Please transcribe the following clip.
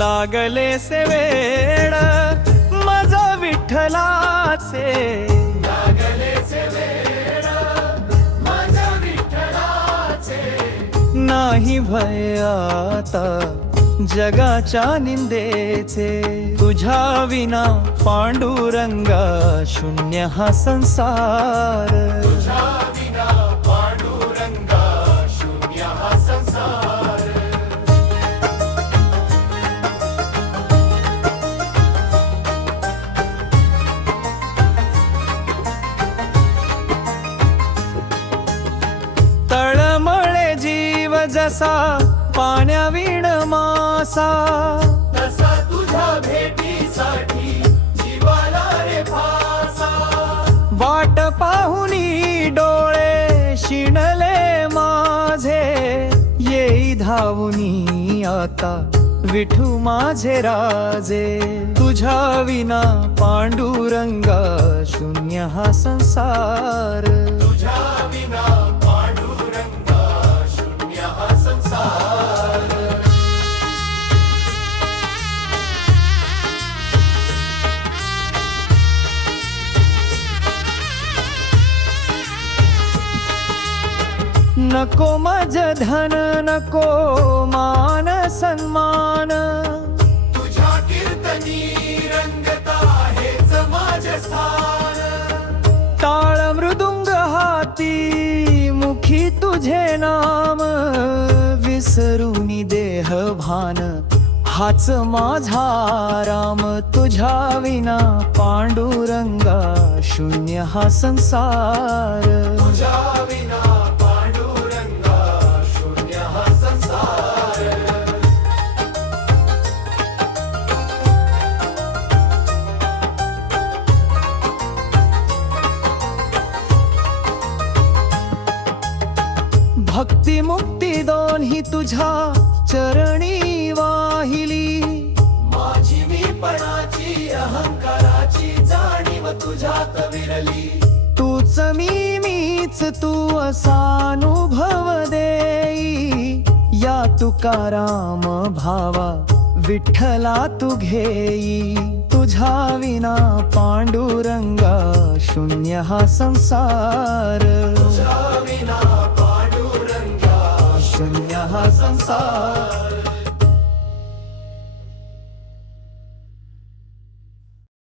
लागले से वेळ मज विठ्ठलाचे. नाही भय आता जगाच्या निंदेचे. तुझ्या विना पांडुरंगा शून्य हा संसार. जसा पाण्याविण मासा. तसा तुझ्या भेटीसाठी जीवाला रे फासा. वाट पाहुनी डोळे शिणले माझे. येई धावुनी आता विठू माझे राजे. तुझ्या विना पांडुरंगा शून्य हा संसार. नको मज धन नको मान सन्मान. तुझ्या कीर्तनी रंगता टाळ मृदुंग हाती मुखी तुझे नाम. विसरुनी देह भान हाच माझा राम. तुझ्या विना पांडुरंगा शून्य हा संसार. तुझ्या विना भक्ती मुक्ती दोन्ही तुझ्या चरणी वाहिली. माझी मी पणाची अहंकाराची जाणीव तुझ्यात विरली. तूच मी मीच तू असानुभव देई. या तुकाराम भावा विठ्ठला तू घेई. तुझ्या विना पांडुरंगा शून्य हा संसार. तुझ्या